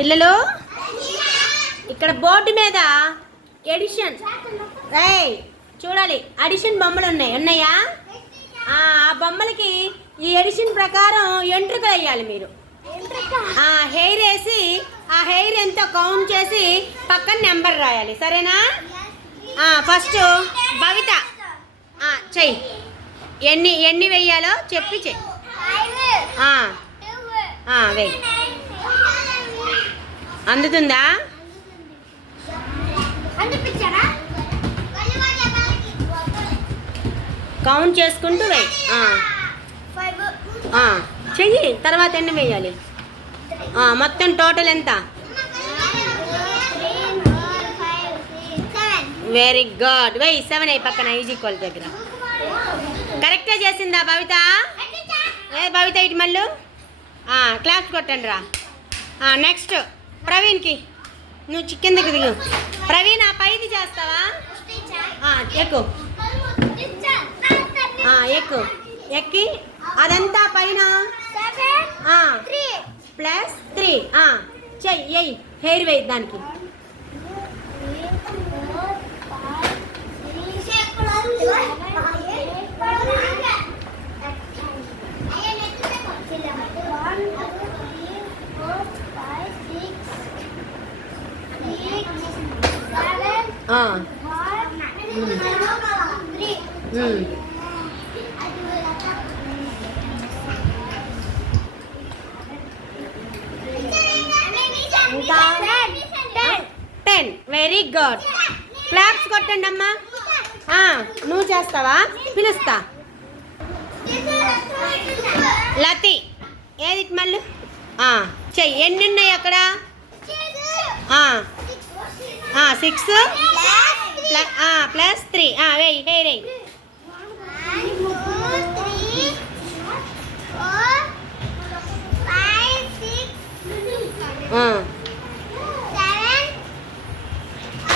పిల్లలు ఇక్కడ బోర్డు మీద ఎడిషన్ చూడాలి. అడిషన్ బొమ్మలు ఉన్నాయా? ఆ బొమ్మలకి ఈ ఎడిషన్ ప్రకారం ఎంట్రుకలు వేయాలి మీరు. హెయిర్ వేసి ఆ హెయిర్ ఎంతో కౌంట్ చేసి పక్కన నెంబర్ రాయాలి. సరేనా? ఫస్ట్ భవిత చెయ్యి. ఎన్ని వెయ్యాలో చెప్పి చెయ్యి. వెయ్యి. అందుతుందా? కౌంట్ చేసుకుంటూ వెయ్యి. చెయ్యి. తర్వాత ఎన్ని వెయ్యాలి? మొత్తం టోటల్ ఎంత? Very good. వెయ్యి. 7 అయ్యి పక్కన ఈజీక్వల్ దగ్గర. కరెక్ట్గా చేసిందా భవిత? భవిత ఇటు మళ్ళీ క్లాప్స్ కొట్టండి రా. నెక్స్ట్ ప్రవీణ్కి. నువ్వు కిందకి దిగు. ప్రవీణ్ ఆ పైది చేస్తావా? ఎక్కు ఎక్కు. ఎక్కి అదంతా పైన +3 చెయ్యి. హెయిర్ వెయ్యి దానికి. ఇంకా 10. Very good. క్లాప్స్ కొట్టండి అమ్మా. నువ్వు చేస్తావా? పిలుస్తా. లతి ఏది మళ్ళీ చెయ్యి. ఎన్ని ఉన్నాయి అక్కడ? 6 +3 వెయ్యి. హెయిర్ వెయ్యి.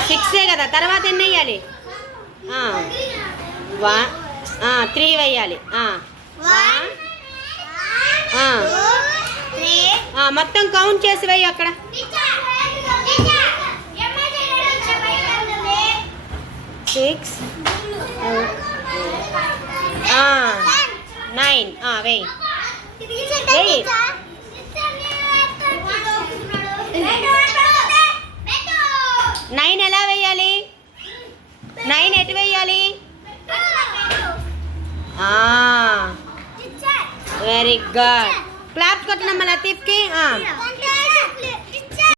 6 కదా. తర్వాత ఎన్ని వేయాలి? 3 వేయాలి. మొత్తం కౌంట్ చేసి వెయ్యి అక్కడ. 6 9 వెయ్యి. వెయ్యి. 9 ఎలా వేయాలి? 9 ఎటు వేయాలి? Very good. క్లాప్స్ కొట్టనమ్మా లతీఫ్కి.